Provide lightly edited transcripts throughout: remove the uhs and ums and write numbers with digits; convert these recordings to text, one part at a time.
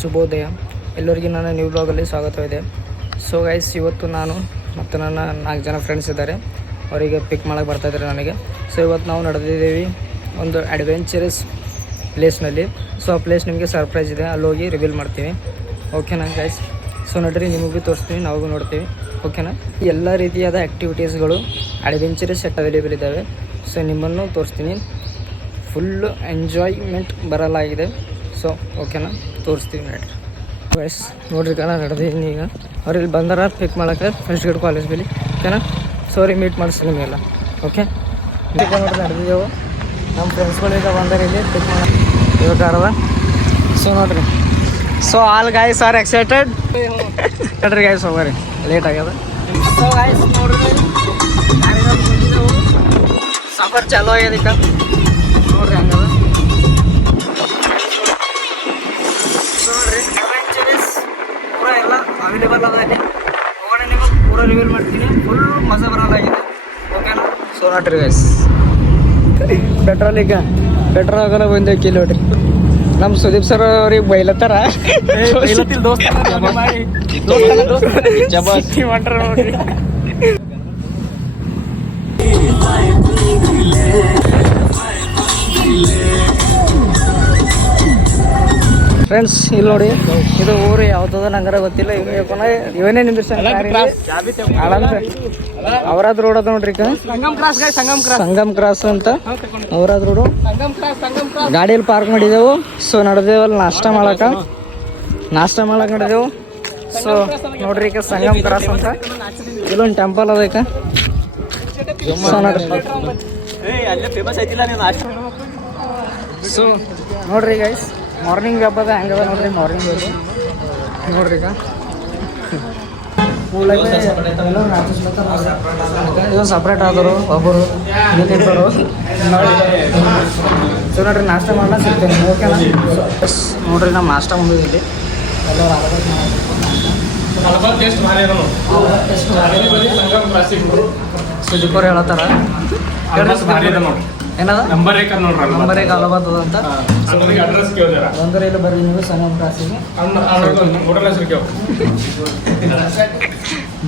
ಶುಭೋದಯ. ಎಲ್ಲರಿಗೂ ನನ್ನ ನ್ಯೂ ಬ್ಲಾಗಲ್ಲಿ ಸ್ವಾಗತವಿದೆ. ಸೊ ಗೈಸ್, ಇವತ್ತು ನಾನು ಮತ್ತು ನನ್ನ 4 ಜನ ಫ್ರೆಂಡ್ಸ್ ಇದ್ದಾರೆ. ಅವರಿಗೆ ಪಿಕ್ ಮಾಡೋಕ್ಕೆ ಬರ್ತಾಯಿದ್ದಾರೆ ನನಗೆ. ಸೊ ಇವತ್ತು ನಾವು ನಡೆದಿದ್ದೀವಿ ಒಂದು ಅಡ್ವೆಂಚರಸ್ ಪ್ಲೇಸ್ನಲ್ಲಿ. ಸೊ ಆ ಪ್ಲೇಸ್ ನಿಮಗೆ ಸರ್ಪ್ರೈಸ್ ಇದೆ, ಅಲ್ಲಿ ಹೋಗಿ ರಿವೀಲ್ ಮಾಡ್ತೀವಿ. ಓಕೆನಾ ಗೈಸ್? ಸೊ ನೋಡ್ರಿ, ನಿಮಗೆ ಭೀ ತೋರಿಸ್ತೀವಿ, ನಾವು ಭೀ ನೋಡ್ತೀವಿ. ಓಕೆನಾ? ಎಲ್ಲ ರೀತಿಯಾದ ಆ್ಯಕ್ಟಿವಿಟೀಸ್ಗಳು ಅಡ್ವೆಂಚರಸ್ ಸೆಟ್ ಅವೈಲೇಬಲ್ ಇದ್ದಾವೆ. ಸೊ ನಿಮ್ಮನ್ನು ತೋರಿಸ್ತೀನಿ. ಫುಲ್ಲು ಎಂಜಾಯ್ಮೆಂಟ್ ಬರಲಾಗಿದೆ. ಸೊ ಓಕೆನಾ, ತೋರಿಸ್ತೀವಿ ನೋಡ್ರಿ. ವಯಸ್ ನೋಡ್ರಿ ಕಣ, ನಡೆದಿದ್ದೀನಿ ಈಗ. ಅವ್ರು ಇಲ್ಲಿ ಬಂದಾರ ಪಿಕ್ ಮಾಡೋಕ್ಕೆ ಫಸ್ಟ್ ಗೇಟ್ ಕಾಲೇಜ್ ಬಳಿ. ಓಕೆನಾ? ಸಾರಿ, ಮೀಟ್ ಮಾಡಿಸಿ ನಿಮಗೆಲ್ಲ. ಓಕೆ, ನೋಡ್ರಿ ನಡೆದಿದ್ದೆವು. ನಮ್ಮ ಫ್ರೆಂಡ್ಸ್ಗಳೀಗ ಬಂದಾರ ಇಲ್ಲಿ ಪಿಕ್ ಮಾಡೋಕೆ ಇವಾಗ. ಸೊ ನೋಡ್ರಿ, so all guys are excited. ನೋಡ್ರಿ ಗಾಯ್ಸ್, ಹೋಗ್ರಿ, ಲೇಟ್ ಆಗ್ಯದ. ಸೊ ಗಾಯ್ಸ್ ನೋಡ್ರಿ, ಸಫರ್ ಚಾಲೂ ಆಗ್ಯದ ಈಗ. ನೋಡ್ರಿ ಹಂಗದ. ನೋಡ್ರಿ, ಅಡ್ವೆಂಚರಸ್ ಪೂರ ಎಲ್ಲ ಅವೈಲೇಬಲ್ ಅದ ಇಲ್ಲಿ. ಹೋಗೋಣ, ನಿಮಗೆ ಪೂರ ರಿವೀಲ್ ಮಾಡ್ತೀನಿ. ಫುಲ್ ಮಜಾ ಬರೋದಾಗಿದೆ. ಓಕೆನಾ? ಸೊ ನೋಡ್ರಿ ಗೈಸ್, ಪೆಟ್ರೋಲ್ ಆಗಲ್ಲ ಬಂದು ಕಿಲ್. ನೋಡ್ರಿ, ನಮ್ಮ ಸುದೀಪ್ ಸರ್ ಅವ್ರಿಗೆ ಬೈಲತ್ತಾರ. ನೋಡ್ರಿ ಫ್ರೆಂಡ್ಸ್, ಇಲ್ಲಿ ನೋಡಿ, ಇದು ಊರು ಯಾವ್ದದ ನಂಗರ ಗೊತ್ತಿಲ್ಲ. ಇವನೇ ನಿಂದಿರ್ಸ್ತಾನೆ. ಅವರಾದ್ ರೋಡ್ ಅದ ನೋಡ್ರಿ, ಸಂಗಮ್ ಕ್ರಾಸ್ ಅಂತ ಅವರಾದ್ ರೋಡು. ಗಾಡಿಯಲ್ಲಿ ಪಾರ್ಕ್ ಮಾಡಿದೆವು. ಸೊ ನಡೆದೇವಲ್ಲಿ ನಾಷ್ಟ ಮಾಡಕ ನಡೆದೆವು. ಸೊ ನೋಡ್ರಿ, ಈಗ ಸಂಗಮ್ ಕ್ರಾಸ್ ಅಂತ ಇಲ್ಲೊಂದು ಟೆಂಪಲ್ ಅದ. ಈಗ ಸೊ ನೋಡ್ರಿ ಗೈಸ್, ಮಾರ್ನಿಂಗ್ ವೆಬ್ ಅದ. ಹೆಂಗದ ನೋಡ್ರಿ ಮಾರ್ನಿಂಗ್ ವೆಬ್. ನೋಡ್ರಿ ಈಗ ಇದು ಸಪ್ರೇಟ್ ಆದರು ಒಬ್ಬರು ನಿಂತಿರ್ತಾರು. ಸೊ ನೋಡ್ರಿ, ನಾಷ್ಟ ಮಾಡೋಣ ಸಿಗ್ತೇನೆ. ಓಕೆನಾ? ನೋಡ್ರಿ, ನಮ್ಮ ನಾಷ್ಟ ಬಂದಿದೆ ಇಲ್ಲಿ. ಎಲ್ಲರೂ ಸುಜಿಪುರ್ ಹೇಳತ್ತಾರ. ಏನದ ನಂಬರೇ ಅಲಬಾದ್ ಅಂತ ಬಂದರೆ ಇಲ್ಲಿ ಬರ್ರಿ ನೀವು ಸಂಗಮ್ ಕ್ರಾಸಿಗೆ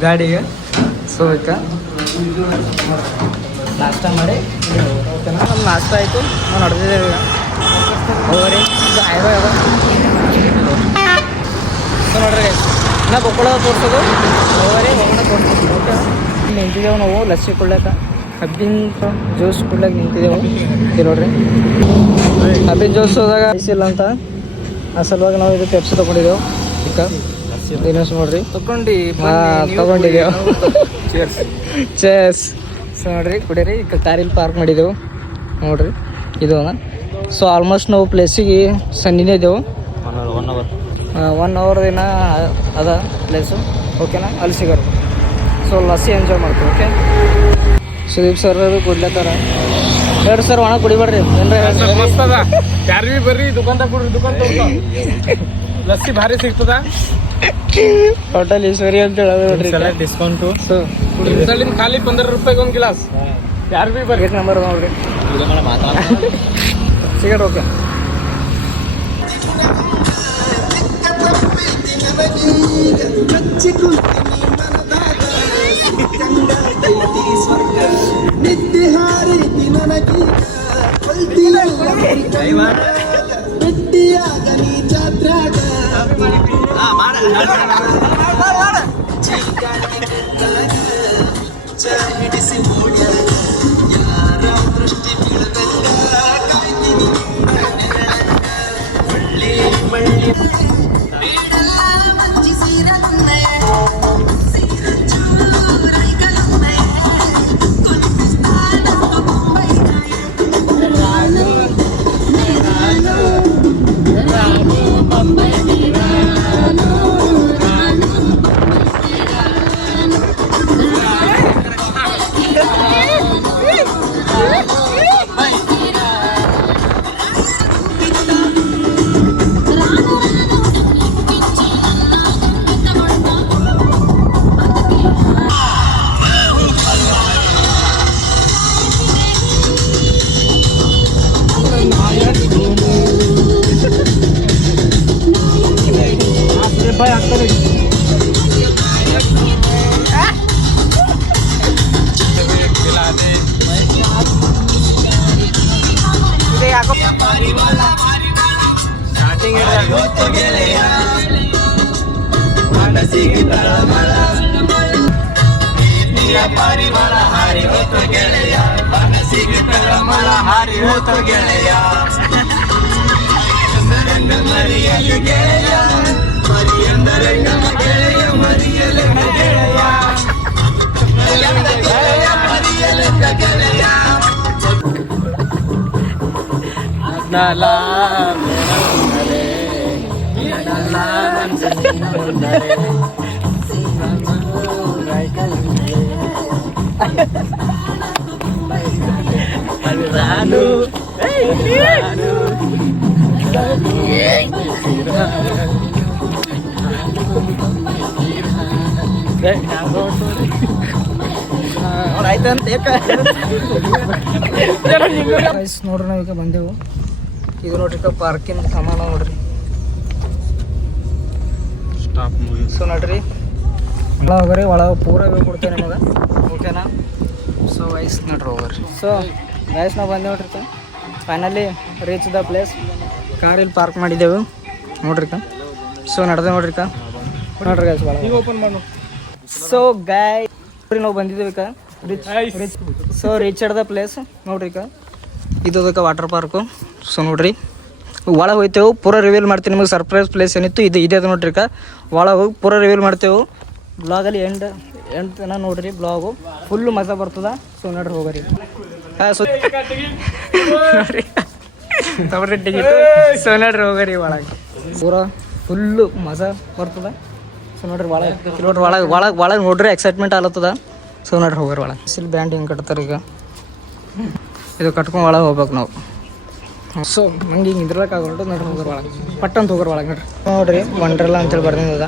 ಗಾಡಿಗೆ. ಸೊ ಈಗ ನಾಷ್ಟ ಮಾಡಿ ಓಕೆನಾ? ನಮ್ಮ ನಾಷ್ಟ ಆಯಿತು, ನಾವು ನಡೆದಿದ್ದೇವೆ ಈಗ. ಹೋಗ್ರಿ, ಇದು ಹೈವೇ ಅದ. ಸೊ ನೋಡ್ರಿ, ನಾ ಬೊಕ್ಕಳ ತೋರಿಸೋದು. ಹೋಗ್ರಿ, ಹೋಗೋಣ ತೋರಿಸೋದು. ಓಕೆನಾ? ನಿಂತಿದ್ದೇವೆ ನಾವು ಲಸ್ಸಿ ಕುಡ್ಲಕ್ಕ, ಕಬ್ಬಿನ ಜ್ಯೂಸ್ ಕುಡ್ಲಕ್ಕೆ ನಿಂತಿದ್ದೆವು. ಇದು ನೋಡ್ರಿ, ಕಬ್ಬಿನ ಜ್ಯೂಸ್ ಹೋದಾಗ ಐಸಿಲ್ಲ ಅಂತ ಆ ಸಲುವಾಗಿ ನಾವು ಇದು ಪೆಪ್ಸಿ ತೊಗೊಂಡಿದ್ದೆವು. ಈಗ ಇನ್ನೊಂದು ನೋಡ್ರಿ ತೊಗೊಂಡಿದ್ದೆವು. ಚೇಸ್. ಸೊ ನೋಡ್ರಿ, ಕುಡೀರಿ. ಈಗ ಕಾರಿಲ್ಲಿ ಪಾರ್ಕ್ ಮಾಡಿದ್ದೆವು ನೋಡ್ರಿ. ಇದು ಸೊ ಆಲ್ಮೋಸ್ಟ್ ನಾವು ಪ್ಲೇಸಿಗೆ ಸನ್ನಿನೇ ಇದ್ದೆವು. 1 ಅವರ್ ದಿನ ಅದ ಪ್ಲೇಸು. ಓಕೆನಾ? ಅಲ್ಲಿ ಸಿಗೋರು. ಸೊ ಲಸ್ಸಿ ಎಂಜಾಯ್ ಮಾಡ್ತೀವಿ. ಓಕೆ, ಸುದೀಪ್ ಸರ್ ಕುಡ್ಲತ್ತಾರ. ಹೇಳ್ರಿ ಸರ್, ಒಣ ಕುಡಿಬೇಡ್ರಿ. ಯಾರು ಭೀ ಬರ್ರಿ, ದುಕಾನ್ದಾಗ ಕೊಡ್ರಿ. ಲಸ್ಸಿ ಭಾರಿ ಸಿಗ್ತದ. ಹೋಟೆಲ್ ಈಶ್ವರಿ ಅಂತ ಹೇಳೋದು ನೋಡ್ರಿ, ಡಿಸ್ಕೌಂಟು. ಸೊ ಖಾಲಿ 15 ರೂಪಾಯಿಗೆ ಒಂದು ಗ್ಲಾಸ್. ಯಾರು ಭೀ ಬರ್ರಿ. ನಂಬರ್ ನೋಡ್ರಿ ಸಿಗಟ್. ಓಕೆ, ಖುಷಿಯ ಪರಿಮಳ ಹಾರಿ ಹೋತು ಗೆಳೆಯ ಮನಸ್ಸಿಗೆ ತಳಮಳ ಹಾರಿ ಹೋತು ಗೆಳೆಯ ಎಂದರೆಂಗ ಮರಿಯಲು ಗೆಳೆಯ ಮರಿಯೆಂದರೆಂಗ ಗೆಳೆಯ ಮರಿಯಲೆಂಗ ಗೆಳೆಯ ಗೆಳೆಯ ಮರಿಯಲೆಂಗ ಗೆಳೆಯ ನಲಾ ನಲಾ ರಾನು ನೋಡ್ರಿ ನಾವೀಗ ಬಂದೆವು. ಇದು ನೋಡ್ರಿ ಪಾರ್ಕಿಂಗ್ ಸಾಮಾನ ನೋಡ್ರಿ. ಸೊ ನೋಡ್ರಿ ಒಳ ಹೋಗ್ರಿ, ಒಳ ಪೂರ ಕೊಡ್ತೇವೆ ನಿಮಗೆ, ಓಕೆನಾ? ಸೊ ಗೈಸ್ ನೋಡ್ರಿ ಹೋಗ್ರಿ. ಸೊ ಗೈಸ್ ನಾವು ಬಂದೆ ನೋಡ್ರಿ finally reach the place. Car ಇಲ್ಲಿ ಪಾರ್ಕ್ ಮಾಡಿದ್ದೆವು ನೋಡ್ರಿ. ಸೊ ನಡೆದೆ ನೋಡ್ರಿ ನೋಡ್ರಿ ಗೈಸ್ ಒಳ ಓಪನ್ ಮಾಡು. ಸೊ ಗೈಸ್ ನಾವು ಬಂದಿದ್ದೇವೆ reach. So reach the place ನೋಡ್ರಿ. ಇದು ವಾಟರ್ ಪಾರ್ಕು. ಸೊ ನೋಡ್ರಿ ಒಳಗೆ ಹೋಗ್ತೇವೆ, ಪೂರ ರಿವೀಲ್ ಮಾಡ್ತೀವಿ ನಿಮಗೆ. ಸರ್ಪ್ರೈಸ್ ಪ್ಲೇಸ್ ಏನಿತ್ತು ಇದು ಇದೆ ನೋಡ್ರಿ. ಒಳಗೆ ಹೋಗಿ ಪೂರ ರಿವೀಲ್ ಮಾಡ್ತೇವೆ. ಬ್ಲಾಗಲ್ಲಿ ಎಂಡ್ ತನಕ ನೋಡ್ರಿ, ಬ್ಲಾಗು ಫುಲ್ಲು ಮಜಾ ಬರ್ತದ. ಸೊ ನೋಡ್ರಿ ಹೋಗ್ರಿ. ಸೊ ನೋಡ್ರಿ ತಗೊಳ್ರಿ ಟಿಕೆಟ್. ಸೊ ನೋಡ್ರಿ ಹೋಗ್ರಿ ಒಳಗೆ ಪೂರ ಫುಲ್ಲು ಮಜಾ ಬರ್ತದ. ಸೊ ನೋಡ್ರಿ ಒಳಗೆ ನೋಡ್ರಿ ಎಕ್ಸೈಟ್ಮೆಂಟ್ ಆಗ್ಲತ್ತದ. ಸೊ ನೋಡ್ರಿ ಹೋಗ್ರಿ ಒಳಗೆ. ಸಿಲ್ ಬ್ಯಾಂಡ್ ಹಿಂಗೆ ಕಟ್ತಾರೆ ಈಗ, ಇದು ಕಟ್ಕೊಂಡು ಒಳಗೆ ಹೋಗ್ಬೇಕು ನಾವು. ಸೊ ನಂಗೆ ಹಿಂಗೆ ಇದ್ರಕ್ಕಾಗೋಲ್ಟು ನೋಡ್ರಿ ಹೋಗೋರು ಒಳಗೆ, ಪಟ್ಟಂತ ಹೋಗೋರು ಒಳಗೆ ನೋಡ್ರಿ. ನೋಡ್ರಿ ವಂಡರ್ಲಾ ಅಂತೇಳಿ ಬರ್ದಿದ್ದದ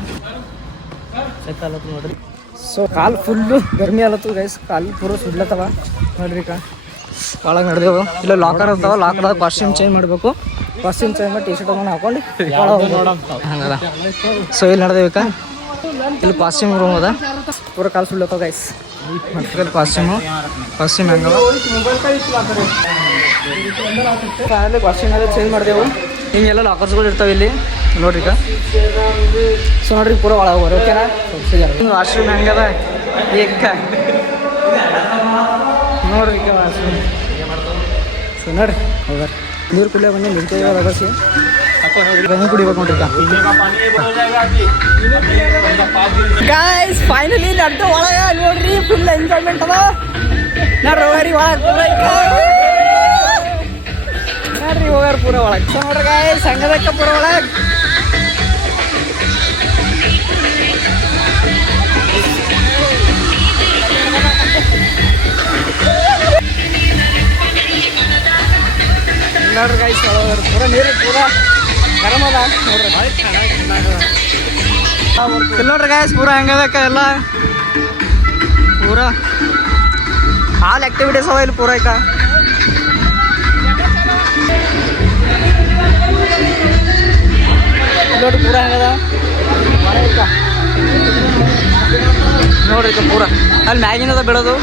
ಚೆಕ್ಕಾಲತ್ತು ನೋಡ್ರಿ. ಸೊ ಕಾಲು ಫುಲ್ಲು ಗರ್ಮಿ ಆಲತ್ತು ಗೈಸ್, ಕಾಲು ಪೂರ ಸುಡ್ಲತ್ತವ ನೋಡ್ರಿ. ಒಳಗೆ ನಡೆದೇವು. ಇಲ್ಲ ಲಾಕರ್ ಇರ್ತಾವ, ಲಾಕರ್ ಕಾಸ್ಟ್ಯೂಮ್ ಚೇಂಜ್ ಮಾಡಬೇಕು. ಕಾಸ್ಟ್ಯೂಮ್ ಚೇಂಜ್ ಮಾಡಿ ಟಿ ಶರ್ಟ್ ಅದನ್ನು ಹಾಕೊಂಡು ಹಂಗದ. ಸೊ ಇಲ್ಲಿ ನಡೆದೇವು. ಇಲ್ಲಿ ಕಾಸ್ಟ್ಯೂಮ್ ರೂಮ್ ಅದ, ಪೂರ ಕಾಲು ಸುಡ್ಲತ್ತವ ಗೈಸ್. ಮತ್ತೆ ಕಾಸ್ಟ್ಯೂಮು ಹೆಂಗವ ಕಾಸ್ಟ್ಯೂಮ್ ಎಲ್ಲ ಚೇಂಜ್ ಮಾಡಿದೆವು. ಹಿಂಗೆಲ್ಲ ಲಾಕರ್ಸ್ಗಳು ಇರ್ತಾವೆ ಇಲ್ಲಿ ನೋಡ್ರಿ. ಸೊ ನೋಡ್ರಿ ಪೂರ ಒಳಗೆ ಹೋಗ್ರಿ, ಓಕೆನಾ? ವಾಶ್ರೂಮ್ ಹೆಂಗದ ಏಕ ನೋಡ್ರಿ ವಾಶ್ರೂಮ್. ಸೊ ನೋಡ್ರಿ ಹೋಗ್ರಿ. ನೀರು ಕುಡಿಯೋ ಬಂದು ನಿಲ್ತೇವೆ ಅದರ್ಸಿ ಬನ್ನಿ ಕುಡಿಬೇಕು ನೋಡ್ರಿ. ಗೈಸ್ ಫೈನಲಿ ನಡ್ದು ಒಳಗ ನೋಡ್ರಿ ಫುಲ್ ಎಂಜಾಯ್ಮೆಂಟ್ ಅದ. ನೋಡ್ರಿ ಹೋಗ್ರಿ ಒಳಗೆ ನೋಡ್ರಿ ಹೋಗಾರ ಪೂರ ಒಳಗೆ. ಸೊ ನೋಡ್ರಿ ಗೈಸ್ ಸಂಗದಕ್ಕ ಪೂರ ಒಳಗೆ ನೋಡ್ರಿ ಗೈಸ್ ಒಳಗೆ ಪೂರ ನೀರು ಪೂರ ಗರಂ ಅದ ನೋಡ್ರಿ. ಇಲ್ಲಿ ನೋಡ್ರಿ ಗೈಸ್ ಪೂರ ಹೆಂಗದಕ್ಕ ಎಲ್ಲ ಪೂರ ಆಲ್ ಆಕ್ಟಿವಿಟೀಸ್ ಅವ ಇಲ್ಲಿ ಪೂರ ಈಗ. ನೋಡ್ರಿ ಪೂರ ಹೆಂಗದ ನೋಡ್ರಿ ಪೂರ. ಅಲ್ಲಿ ಮ್ಯಾಗಿನದ ಬಿಡೋದು.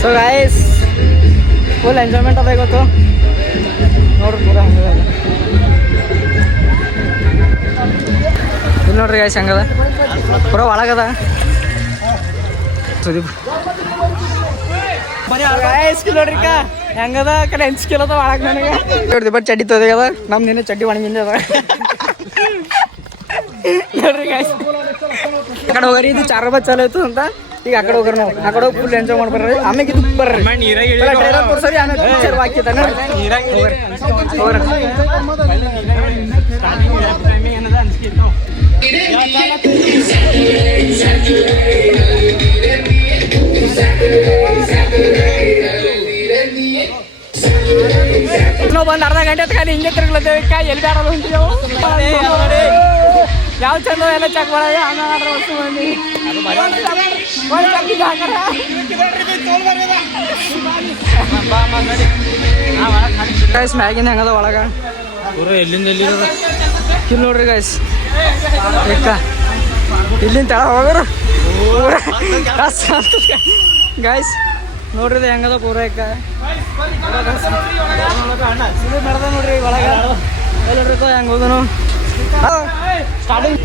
ಸೊ ಗೈಸ್ ಫುಲ್ ಎಂಜಾಯ್ಮೆಂಟ್ ಅದ ಇವತ್ತು ನೋಡ್ರಿ ಪೂರ ಹೆಂಗದ. ಇಲ್ಲಿ ನೋಡ್ರಿ ಗೈಸ್ ಹೆಂಗದ ಪೂರ ಒಳಗದ. ಸುದೀಪ್ ನೋಡ್ರಿ ಹೆಂಗದ ಕಡೆ ಹೆಂಚ್ಕಿಲ್ಲದ ಒಳಗೆ ನನಗೆ ನೋಡ್ರಿ. ಬಟ್ ಚಡ್ಡಿ ತೊದಗದ ನಮ್ ನಿನ್ನೆ ಚಡ್ಡಿ ಒಣಗಿಂದ ಅದ ನೋಡ್ರಿ ಗೈಸ್. ಆ ಕಡೆ ಹೋಗ್ರಿ, ಇದು 4 ಬಜ್ ಚಾಲು ಆಯ್ತು ಅಂತ. ಈಗ ಆ ಕಡೆ ಹೋಗ್ರಿ, ನಾವು ಆ ಕಡೆ ಹೋಗಿ ಫುಲ್ ಎಂಜಾಯ್ ಮಾಡ್ಬರ್ರಿ. ಆಮೇಲೆ ಇದು ಬರ್ರಿ ತೋರ್ಸರಿ, ಆಮೇಲೆ ಪಿಕ್ಚರ್ ಹಾಕಿದ ನಾವು ಬಂದು ಅರ್ಧ ಗಂಟೆ ಖಾಲಿ ಹಿಂಗೆ ತಿರುಗ್ಲತ್ತೇವೆ. ಎಲ್ಲಿ ಬ್ಯಾಡಲ್ಲ ಹೊಂಟಿದೆವು. ಯಾವ ಚಂದ ಎಲ್ಲ ಚೆಕ್ ಮಾಡೋದು ಆಮೇಲೆ ವಸ್ತು ಮಂದಿ ಮ್ಯಾಗಿನ ಹೆಂಗದ ಒಳಗ ಎಲ್ಲಿಂದ ಎಲ್ಲಿ ಇಲ್ಲಿ ನೋಡ್ರಿ ಗೈಸ್. ಇಲ್ಲಿಂದ ತೆಳ ಹೋಗೋರು ಗಾಯ್ಸ್ ನೋಡ್ರಿ ಇದು ಹೆಂಗದ ಪೂರೈಕ ಇದು ನಡೆದ ನೋಡ್ರಿ ಒಳಗೆ ಎಲ್ಲರಿಗೂ ಹೆಂಗೆ ಹೋದನು ಸ್ಟಾರ್ಟಿಂಗ್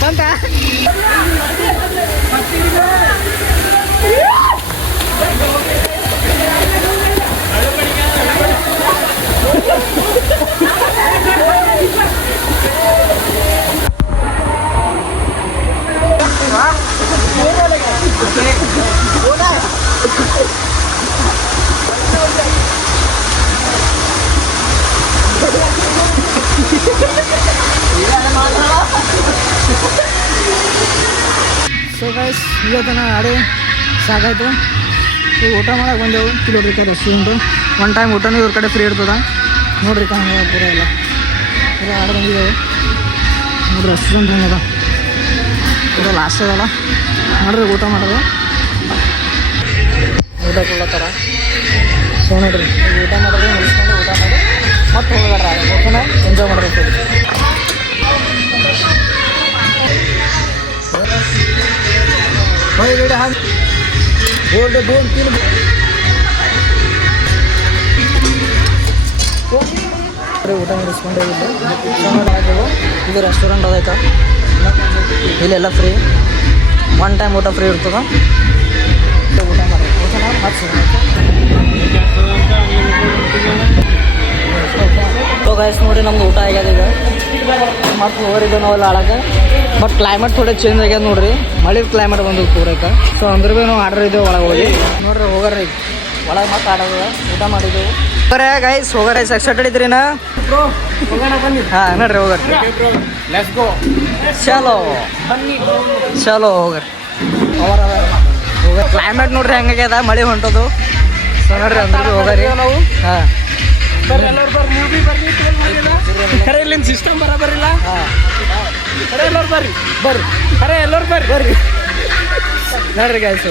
ಬಂತ ಸೊ ಗೈಸ್ ಇವತ್ತು ಆಡಿ ಸಾಕಾಯ್ತು ಈಗ ಊಟ ಮಾಡಕ್ಕೆ ಬಂದೆವು ನೋಡ್ರಿ ರೆಸ್ಟೋರೆಂಟು ಒನ್ ಟೈಮ್ ಊಟನೂ ಇವ್ರ ಕಡೆ ಫ್ರೀ ಇರ್ತದ ನೋಡ್ರಿ ಹಂಗೆ ಪೂರ ಎಲ್ಲ ಪೂರ ಆಡಿ ಬಂದಿದ್ದೇವೆ ನೋಡ್ರಿ ರೆಸ್ಟೋರೆಂಟ್ ಹೆಂಗದ ಪೂರ ಲಾಸ್ಟ್ ಅದಲ್ಲ ನೋಡ್ರಿ ಊಟ ಮಾಡೋದು ಊಟ ಕೊಡ್ಲತ್ತಾರ ಸೊ ನೋಡ್ರಿ ಊಟ ಮಾಡೋದು ಮುಗಿಸ್ಕೊಂಡು ಊಟ ಮಾಡಿ ಮತ್ತೆ ಹೋಗ್ಬೇಡ್ರ ಓಕೆನಾ ಎಂಜಾಯ್ ಮಾಡ್ಬೇಕು भाई बेटा हम बोल दो 2-3 ಊಟ ಮುಗಿಸ್ಕೊಂಡೇ ಇದು ರೆಸ್ಟೋರೆಂಟ್ ಅದೈತ ಇಲ್ಲೆಲ್ಲ ಫ್ರೀ ಒನ್ ಟೈಮ್ ಊಟ ಫ್ರೀ ಇರ್ತದ ಊಟ ಮಾಡಿ ಓಕೆನಾ ಸೊ ಗೈಸ್ ನೋಡಿ ನಮ್ದು ಊಟ ಆಗ್ಯದ ಈಗ ಮತ್ತು ಹೋಗಿದ್ದು ನಾವೆಲ್ಲ ಆಳಕ್ಕೆ ಬಟ್ ಕ್ಲೈಮೇಟ್ ಥೋಡೆ ಚೇಂಜ್ ಆಗ್ಯದ ನೋಡ್ರಿ ಮಳೆ ಕ್ಲೈಮೇಟ್ ಬಂದು ಪೂರೈಕ ಸೊ ಅಂದ್ರೆ ಭೀ ನಾವು ಆರ್ಡರ್ ಇದ್ದೇವೆ ಒಳಗೆ ಹೋಗಿ ನೋಡ್ರಿ ಹೋಗಾರ ಈಗ ಒಳಗೆ ಮತ್ತೆ ಆಡೋದ ಊಟ ಮಾಡಿದ್ದೆವು ಹೋಗಾರೆ ಗೈಸ್ ಹೋಗಾರ ಎಕ್ಸೈಟೆಡ್ ಇದ್ರಿ ನಾ ಹಾಂ ನೋಡ್ರಿ ಹೋಗಾರ ಚಲೋ ಚಲೋ ಹೋಗಾರ ಕ್ಲೈಮೇಟ್ ನೋಡ್ರಿ ಹೆಂಗಾಗ್ಯದ ಮಳೆ ಹೊಂಟೋದು ಸೊ ನೋಡ್ರಿ ಅಂದ್ರೆ ಹೋಗಾರಿ ನಾವು ಹಾಂ ಖರೆ ಇಲ್ಲಿನ ಸಿಸ್ಟಮ್ ಬರಬರಿಲ್ಲ ಖರೆ ಎಲ್ಲರೂ ಬರ್ರಿ ಬರ್ರಿ ಖರೆ ಎಲ್ಲರೂ ಬರ್ರಿ ಬರ್ರಿ ನೋಡ್ರಿ ಗಾಯ್ಸ್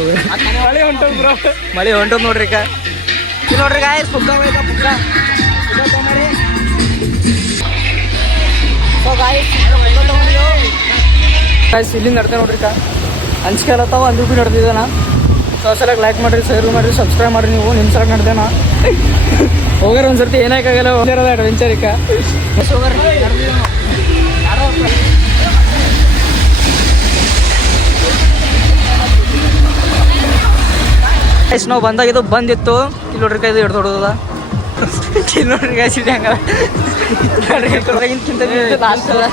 ಮಳೆ ಹೊಂಟದ ಬ್ರೋ ಮಳೆ ಹೊಂಟದ್ ನೋಡ್ರಿ ಈಗ ನೋಡ್ರಿ ಗಾಯ್ಸ್ ಪುಗ್ಗ ಬೇಕಾ ಪುಗ್ಗ ಮಾಡಿ ಸೊ ಗಾಯ್ಸ್ ಇಲ್ಲಿಂದ ನಡ್ತೇವೆ ನೋಡ್ರಿ ಈಗ ಅಂಚಿಕೆ ಅಲ್ಲತ್ತಾವ ಅಂದ್ರೂ ಭೀ ನಡ್ದಿದ್ದಾನ ಸೊ ಸಲಕ್ಕೆ ಲೈಕ್ ಮಾಡಿರಿ ಶೇರ್ ಮಾಡಿರಿ ಸಬ್ಸ್ಕ್ರೈಬ್ ಮಾಡಿರಿ ನೀವು ನಿಮ್ಮ ಸಲ ನಡ್ದೇನ ಹೋಗಾರ ಒಂದ್ಸರ್ತಿ ಏನಾಗಲ್ಲ ಹೋಗಿರೋದು ಅಡ್ವೆಂಚರ್ ಈಗ ಗೈಸ್ ನಾವು ಬಂದಾಗ ಇದು ಬಂದಿತ್ತು ಇಲ್ಲಿ ನೋಡ್ರಿ ಇದು ಹಿಡ್ದು ಹೊಡೋದ ಇಲ್ಲಿ ನೋಡ್ರಿ ಗೈಸ್ ಇದು ಹೆಂಗ ನೋಡ್ರಿ ಲಾಸ್ಟ್ ಅದ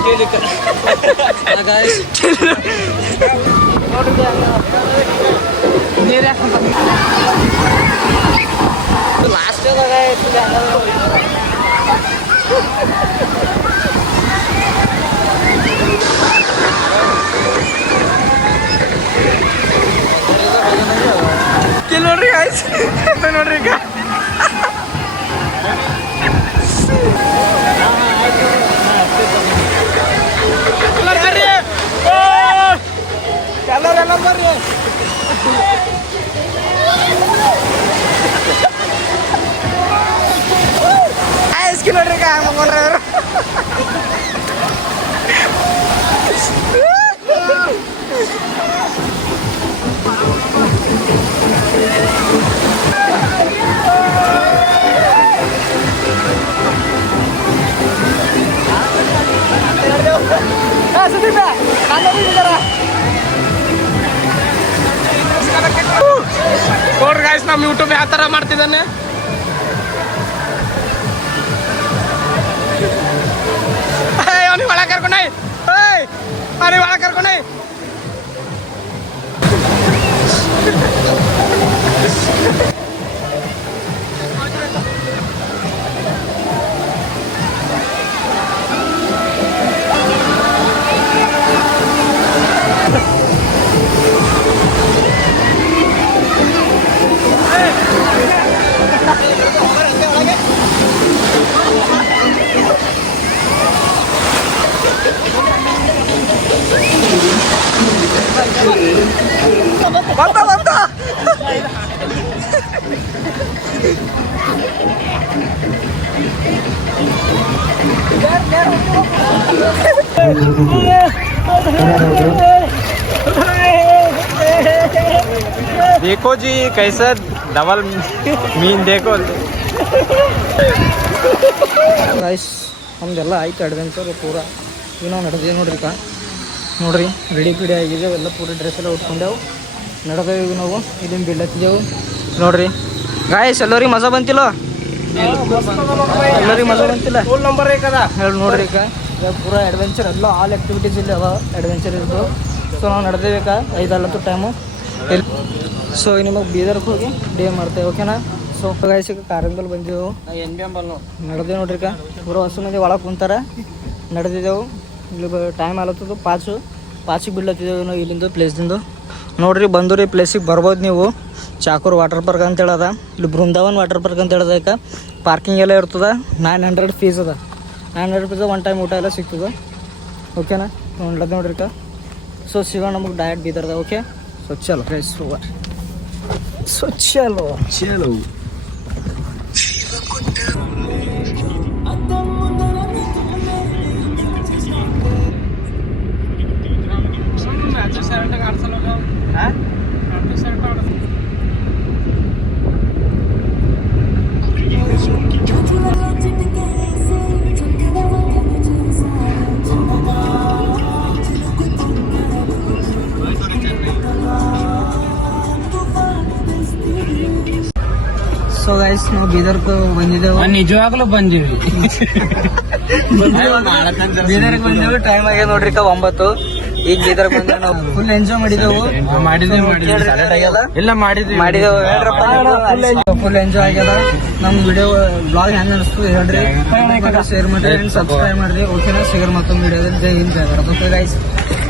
ನೀರು ಲಾಸ್ಟ್ ಅದಾಗ ನೋಡ್ರಿ ಗಾಯ್ಸ್ ನೋಡ್ರಿ ಈಗ ಎಲ್ಲರೂ ಬರ್ರಿ ಐಸ್ಕಿ ನೋಡ್ರಿ ಈಗ ಮಗೊಂಡ್ರಿ ಅವರು ನೋಡ್ರಿ ಗಾಯ್ಸ್ ನಮ್ಮ ಯೂಟ್ಯೂಬ್ ಯಾವ ಥರ ಮಾಡ್ತಿದ್ದಾನೆ ಅವನಿಗೆ ಒಳಗೆ ಕರ್ಕೊಂಡೈ ಅವನಿಗೆ ಒಳಗೆ ಕರ್ಕೊಂಡೈ ಬಂತ देखो जी कैसा डबल मीन देखो गाइस ನಮ್ದೆಲ್ಲ ಆಯ್ತು ಅಡ್ವೆಂಚರ್ ಪೂರಾ ಈಗ ನಾವು ನಡೆದೇವೆ ನೋಡ್ರಿ ರೆಡಿ ಪಿಡಿ ಆಗಿದ್ದೇವೆ ಎಲ್ಲ ಪೂರ ಡ್ರೆಸ್ ಎಲ್ಲ ಉಟ್ಕೊಂಡೆವು ನಡೆದೇವೆ ಈಗ ನಾವು ಇಲ್ಲಿಂದ ಬೀಳತ್ತಿದ್ದೆವು ನೋಡ್ರಿ ಗಾಯಸ್ ಎಲ್ಲರಿಗೆ ಮಜಾ ಬಂತಿಲ್ಲ ಎಲ್ಲರಿಗೆ ಮಜಾ ಬಂತಿಲ್ಲ ಫೋನ್ ನಂಬರ್ ಏಕದ ಹೇಳಿ ನೋಡ್ರಿ ಈಗ ಪೂರ ಅಡ್ವೆಂಚರ್ ಎಲ್ಲ ಆಲ್ ಆ್ಯಕ್ಟಿವಿಟೀಸ್ ಇಲ್ಲಿ ಅವ ಅಡ್ವೆಂಚರ್ ಇದ್ದು ಸೊ ನಾವು ನಡೆದೇಬೇಕಾ 5-10 ಟೈಮು ಸೊ ನಿಮಗೆ ಬೀದರ್ಗೆ ಹೋಗಿ ಡೇ ಮಾಡ್ತೇವೆ ಓಕೆನಾ ಸೊ ಗಾಯ್ಸ್ ಈಗ ಕಾರಂಗಲ್ ಬಂದೆವು ನಡೆದೇವು ನೋಡ್ರಿ ಈಗ ಪೂರ ಹೊಸ ಮಂದಿ ಒಳಗೆ ಕುಂತಾರ ನಡೆದಿದ್ದೆವು ಇಲ್ಲಿ ಟೈಮ್ ಆಲತ್ತದು 5ಗೆ ಬೀಳತ್ತಿದ್ದೆವು ನಾವು ಇಲ್ಲಿಂದ ಪ್ಲೇಸ್ದಿಂದ ನೋಡ್ರಿ ಬಂದು ರೀ ಪ್ಲೇಸಿಗೆ ಬರ್ಬೋದು ನೀವು ಚಾಕೂರ್ ವಾಟರ್ ಪಾರ್ಕ್ ಅಂತ ಹೇಳದ ಇಲ್ಲಿ ಬೃಂದಾವನ್ ವಾಟರ್ ಪಾರ್ಕ್ ಅಂತ ಹೇಳದ ಈಗ ಪಾರ್ಕಿಂಗ್ ಎಲ್ಲ ಇರ್ತದೆ 900 ಫೀಸ್ ಅದ 900 ಫೀಸ್ ಒನ್ ಟೈಮ್ ಊಟ ಎಲ್ಲ ಸಿಗ್ತದೆ ಓಕೆನಾ ನೋಡ್ರಿ ಈಗ ಸೊ ಸಿಗೋಣ ನಮಗೆ ಡೈರೆಕ್ಟ್ ಬೀದರ್ದ ಓಕೆ ಸೊ ಚಲೋ ಚಲೋ ಸೊ ಗೈಸ್ ನಾವು ಬೀದರ್ಗೆ ಬಂದಿದ್ದೆವು ನಿಜವಾಗ್ಲೂ ಬಂದಿವಿ ಬೀದರ್ಗೆ ಬಂದೆವು ಟೈಮ್ ಆಗ್ಯದ ನೋಡ್ರಿ 9 ಈಗ ಬೀದರ್ಗೆ ಬಂದ ನಾವು ಫುಲ್ ಎಂಜಾಯ್ ಮಾಡಿದೆವು ಎಲ್ಲ ಮಾಡಿದ್ವಿ ಫುಲ್ ಎಂಜಾಯ್ ಆಗ್ಯದ ನಮ್ಮ ವಿಡಿಯೋ ಬ್ಲಾಗ್ ಹೆಂಗ್ ಅನಿಸ್ತು ಹೇಳ್ರಿ ಶೇರ್ ಮಾಡ್ರಿ ಸಬ್ಸ್ಕ್ರೈಬ್ ಮಾಡ್ರಿ ಓಕೆನಾ ಸಿಗರ್ ಮತ್ತೊಂದು ವಿಡಿಯೋದಲ್ಲಿ ಜೈ ಹಿಂದ್ ಜೈ ಭಾರತ್. Okay guys.